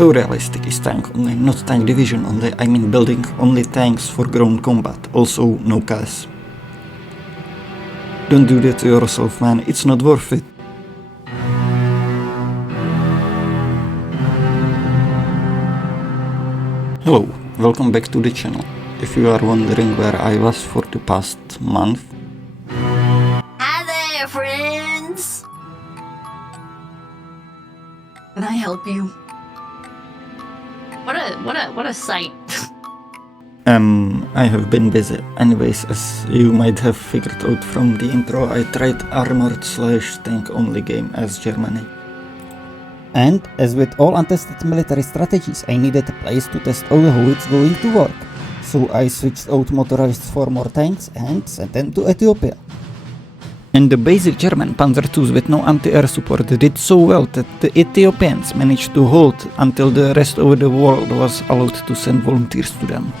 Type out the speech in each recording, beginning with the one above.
How realistic is tank only? Not tank division only, I mean building only tanks for ground combat, also no CAS. Don't do that to yourself, man, it's not worth it. Hello, welcome back to the channel. If you are wondering where I was for the past month. Hi there, friends! Can I help you? What a sight. I have been busy. Anyways, as you might have figured out from the intro, I tried armored/tank only game as Germany. And, as with all untested military strategies, I needed a place to test out how it's going to work. So I switched out motorized for more tanks and sent them to Ethiopia. And the basic German Panzer IIs with no anti-air support did so well that the Ethiopians managed to hold until the rest of the world was allowed to send volunteers to them.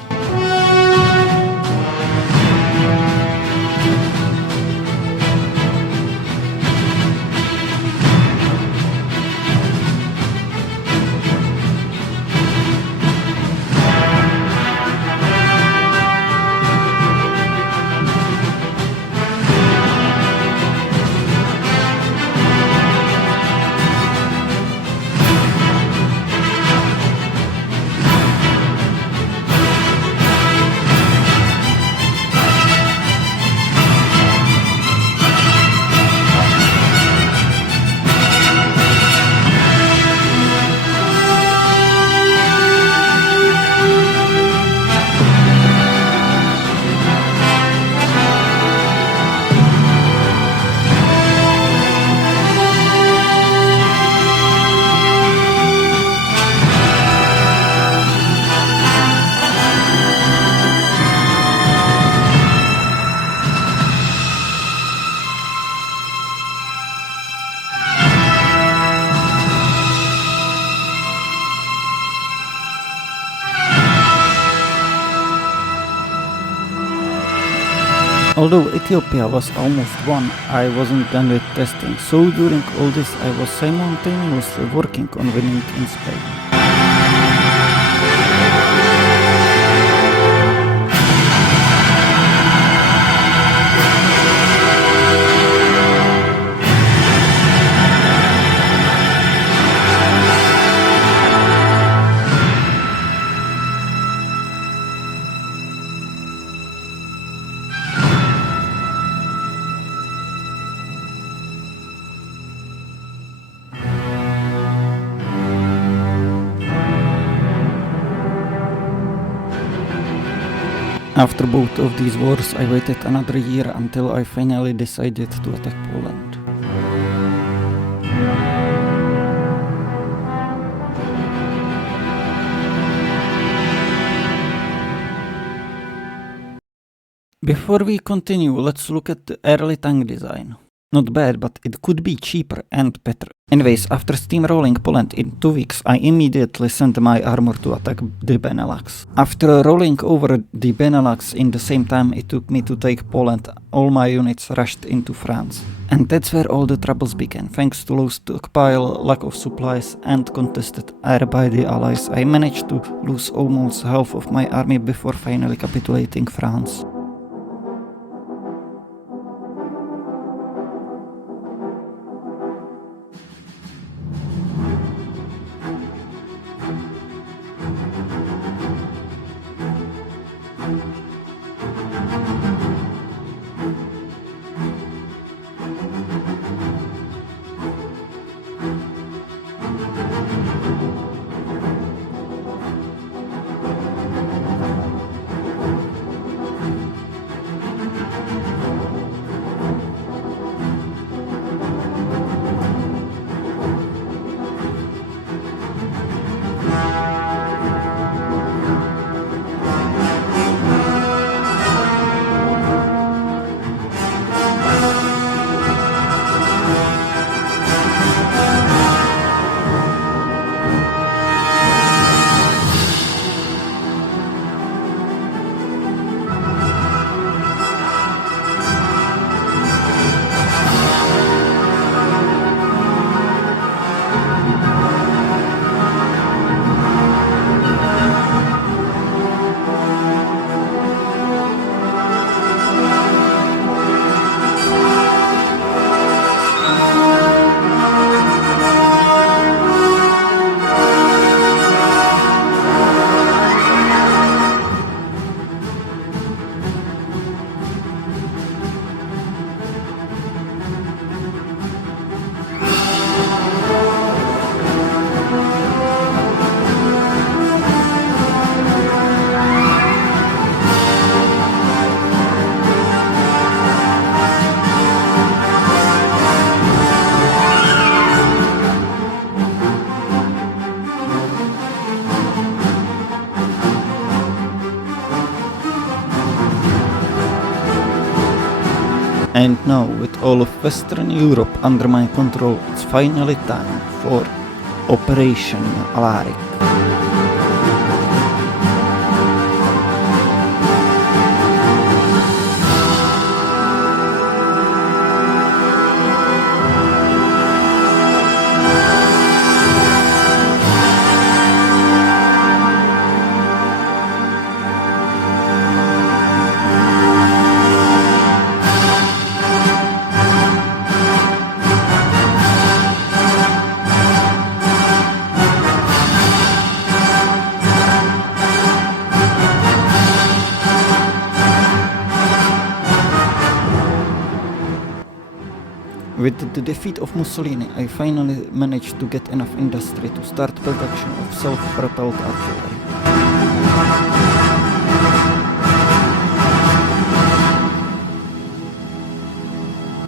Although Ethiopia was almost won, I wasn't done with testing, so during all this I was simultaneously working on winning in Spain. After both of these wars, I waited another year until I finally decided to attack Poland. Before we continue, let's look at the early tank design. Not bad, but it could be cheaper and better. Anyways, after steamrolling Poland in 2 weeks, I immediately sent my armor to attack the Benelux. After rolling over the Benelux in the same time it took me to take Poland, all my units rushed into France. And that's where all the troubles began. Thanks to low stockpile, lack of supplies and contested air by the Allies, I managed to lose almost half of my army before finally capitulating France. And now, with all of Western Europe under my control, it's finally time for Operation Alaric. With the defeat of Mussolini, I finally managed to get enough industry to start production of self-propelled artillery.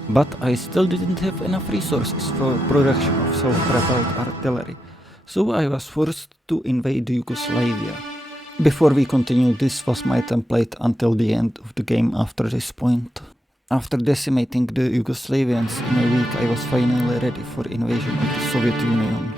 But I still didn't have enough resources for production of self-propelled artillery, so I was forced to invade Yugoslavia. Before we continue, this was my template until the end of the game after this point. After decimating the Yugoslavians in a week, I was finally ready for invasion of the Soviet Union.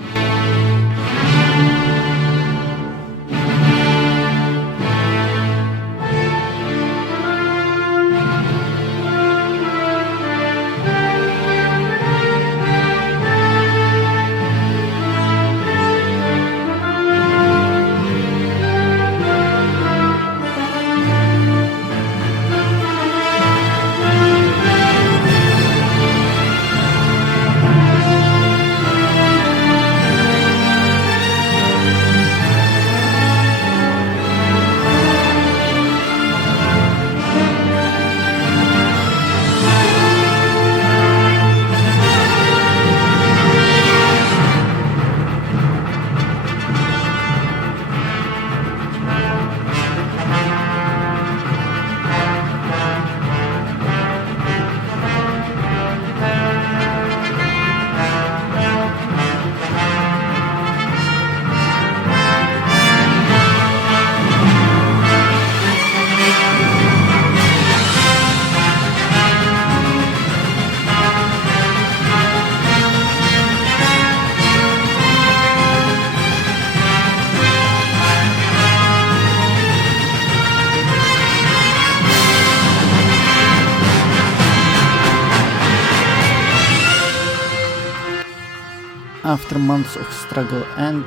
After months of struggle and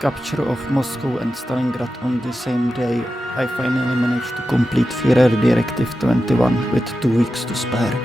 capture of Moscow and Stalingrad on the same day, I finally managed to complete Führer Directive 21 with 2 weeks to spare.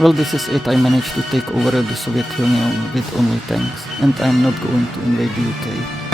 Well, this is it. I managed to take over the Soviet Union with only tanks, and I'm not going to invade the UK.